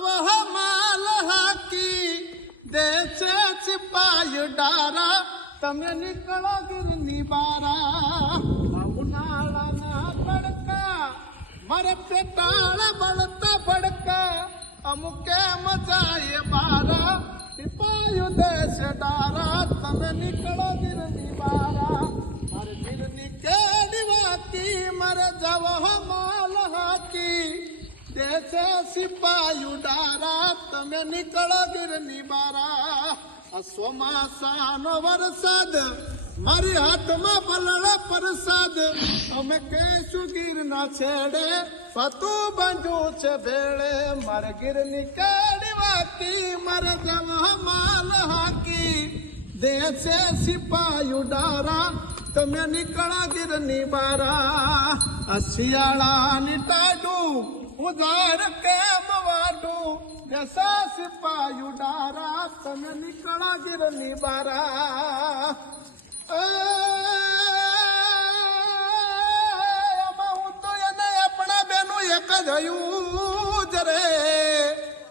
जब माल हाकी देशे सिपाही डारा तमे निकलो गिरनी बारा उनाळाना तड़का मारे पेटाळ बळता फडका अमुके मजाए बारा सिपाही देश डारा तमे निकलो गिरनी बारा मारे गिरनी केडी वाकी मारे जब माल हाकी देशे सिपाही डारा तमे निकलो गिरनी बारा ચોમાસાનો વરસાદ મારી હાથમાં પલળે પ્રસાદ અમે કેશું ગીરના છેડે પતું બંધું છે ભેળે મારે ગીરની કેડી વાકી મારે જવા માલ હાકી દેશે સિપાહી ડારા તમે નીકળા ગીરની બારા આ શિયાળાની ટાઢું ઉધાર કેમ વાઢું जैसा सिपाही डारा तमे निकला गिरनी बारा तो એને આપણા બેનું એક જ હયું જરે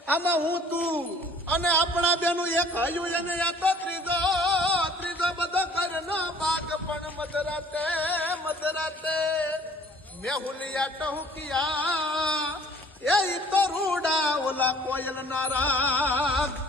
આમાં હું તું અને આપણા બેનું એક હયું એને આ તો ત્રીજો બધો કરનો બાગ પણ મધરાતે મેં હુલિયા ટહુકિયા એ તો રૂડા ઓલા કોયલ નારાગ